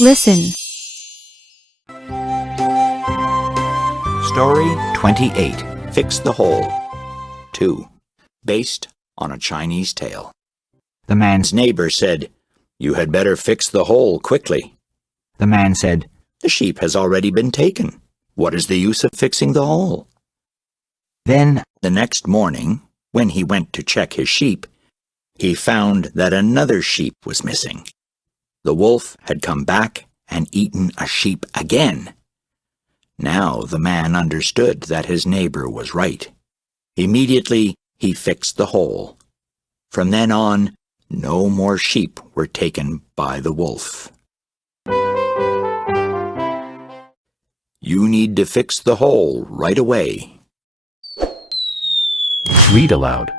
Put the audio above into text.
Listen. Story 28. Fix the Hole. 2. Based on a Chinese tale. The man's neighbor said, "You had better fix the hole quickly." The man said, "The sheep has already been taken. What is the use of fixing the hole?" Then, the next morning, when he went to check his sheep, he found that another sheep was missing. The wolf had come back and eaten a sheep again. Now the man understood that his neighbor was right. Immediately he fixed the hole. From then on, no more sheep were taken by the wolf. You need to fix the hole right away. Read aloud.